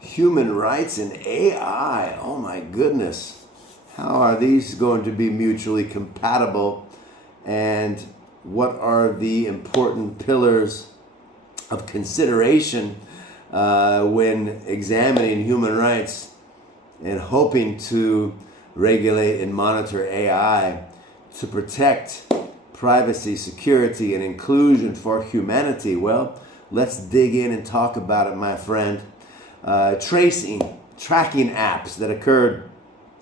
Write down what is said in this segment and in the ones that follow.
Human rights and AI. Oh my goodness. How are these going to be mutually compatible? And what are the important pillars of consideration when examining human rights and hoping to regulate and monitor AI to protect privacy, security, and inclusion for humanity? Well, let's dig in and talk about it, my friend. Tracking apps that occurred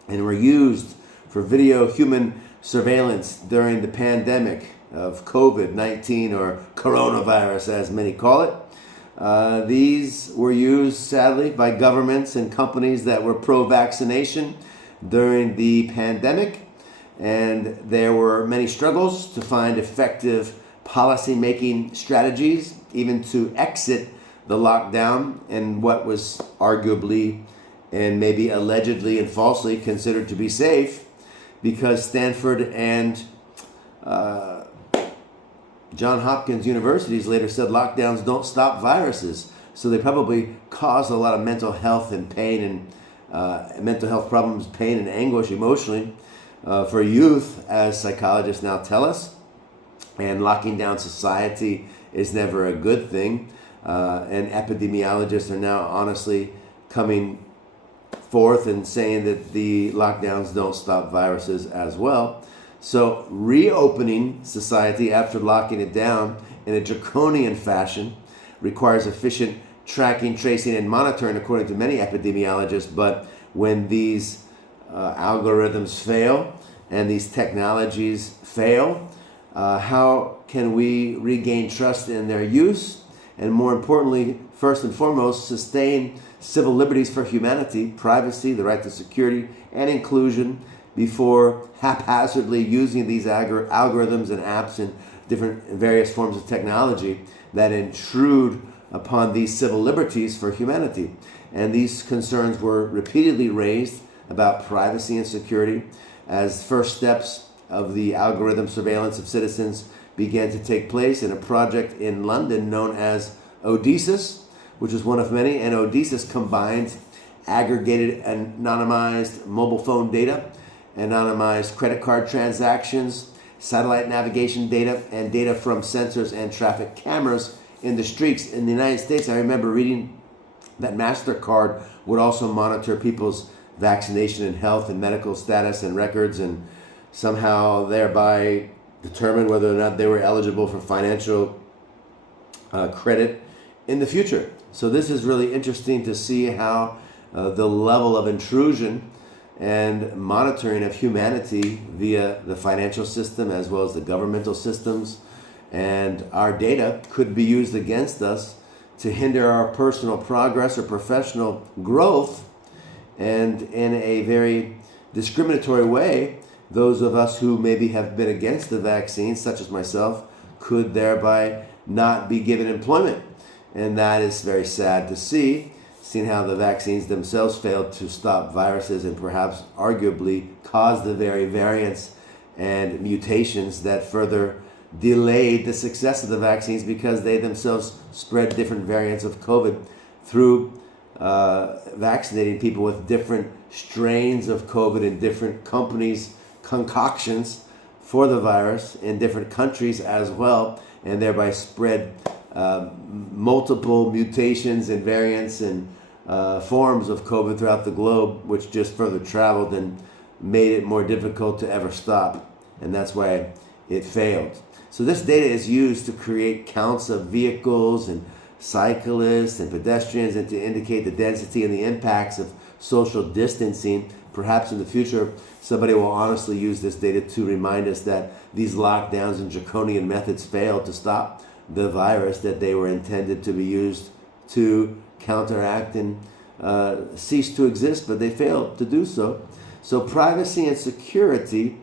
and were used for video human surveillance during the pandemic of COVID-19, or coronavirus as many call it. These were used, sadly, by governments and companies that were pro-vaccination during the pandemic, and there were many struggles to find effective policy-making strategies, even to exit the lockdown and what was arguably and maybe allegedly and falsely considered to be safe, because Stanford and Johns Hopkins universities later said lockdowns don't stop viruses. So they probably caused a lot of mental health and pain and mental health problems, pain and anguish emotionally for youth, as psychologists now tell us. And locking down society is never a good thing. And epidemiologists are now honestly coming forth and saying that the lockdowns don't stop viruses as well. So reopening society after locking it down in a draconian fashion requires efficient tracking, tracing, and monitoring, according to many epidemiologists. But when these algorithms fail and these technologies fail, how can we regain trust in their use? And more importantly, first and foremost, sustain civil liberties for humanity, privacy, the right to security, and inclusion, before haphazardly using these algorithms and apps and different various forms of technology that intrude upon these civil liberties for humanity. And these concerns were repeatedly raised about privacy and security as first steps of the algorithm surveillance of citizens began to take place in a project in London known as Odysseus, which is one of many. And Odysseus combined aggregated anonymized mobile phone data, anonymized credit card transactions, satellite navigation data, and data from sensors and traffic cameras in the streets. In the United States, I remember reading that MasterCard would also monitor people's vaccination and health and medical status and records, and somehow thereby determine whether or not they were eligible for financial credit in the future. So this is really interesting to see how the level of intrusion and monitoring of humanity via the financial system as well as the governmental systems and our data could be used against us to hinder our personal progress or professional growth. And in a very discriminatory way, those of us who maybe have been against the vaccine, such as myself, could thereby not be given employment. And that is very sad to see, seeing how the vaccines themselves failed to stop viruses and perhaps arguably caused the very variants and mutations that further delayed the success of the vaccines, because they themselves spread different variants of COVID through vaccinating people with different strains of COVID in different companies' concoctions for the virus in different countries as well, and thereby spread multiple mutations and variants and forms of COVID throughout the globe, which just further traveled and made it more difficult to ever stop. And that's why it failed. So this data is used to create counts of vehicles and cyclists and pedestrians, and to indicate the density and the impacts of social distancing. Perhaps in the future, somebody will honestly use this data to remind us that these lockdowns and draconian methods failed to stop the virus that they were intended to be used to counteract and cease to exist, but they failed to do so. So privacy and security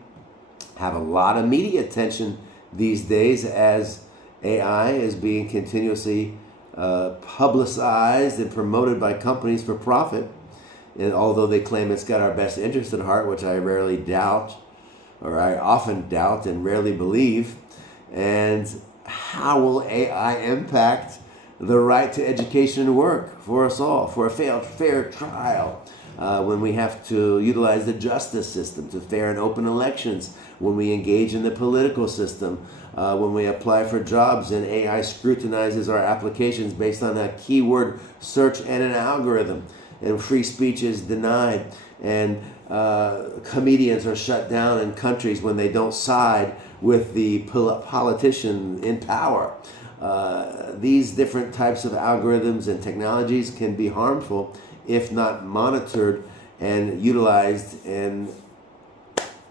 have a lot of media attention these days, as AI is being continuously publicized and promoted by companies for profit. And although they claim it's got our best interest at heart, which I rarely doubt, or I often doubt and rarely believe. And how will AI impact the right to education and work for us all, for a fair trial, when we have to utilize the justice system to fair and open elections, when we engage in the political system, when we apply for jobs and AI scrutinizes our applications based on a keyword search and an algorithm, and free speech is denied, and comedians are shut down in countries when they don't side with the politician in power. These different types of algorithms and technologies can be harmful if not monitored and utilized and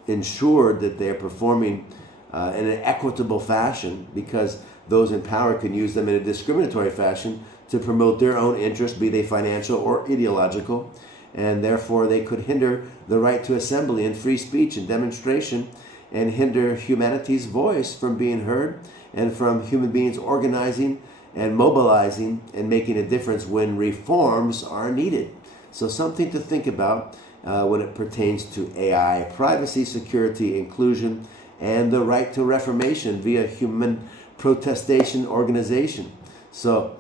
ensured that they're performing in an equitable fashion, because those in power can use them in a discriminatory fashion to promote their own interests, be they financial or ideological, and therefore they could hinder the right to assembly and free speech and demonstration, and hinder humanity's voice from being heard and from human beings organizing and mobilizing and making a difference when reforms are needed. So something to think about when it pertains to AI, privacy, security, inclusion, and the right to reformation via human protestation organization. So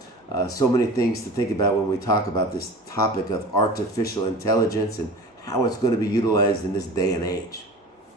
many things to think about when we talk about this topic of artificial intelligence and how it's going to be utilized in this day and age.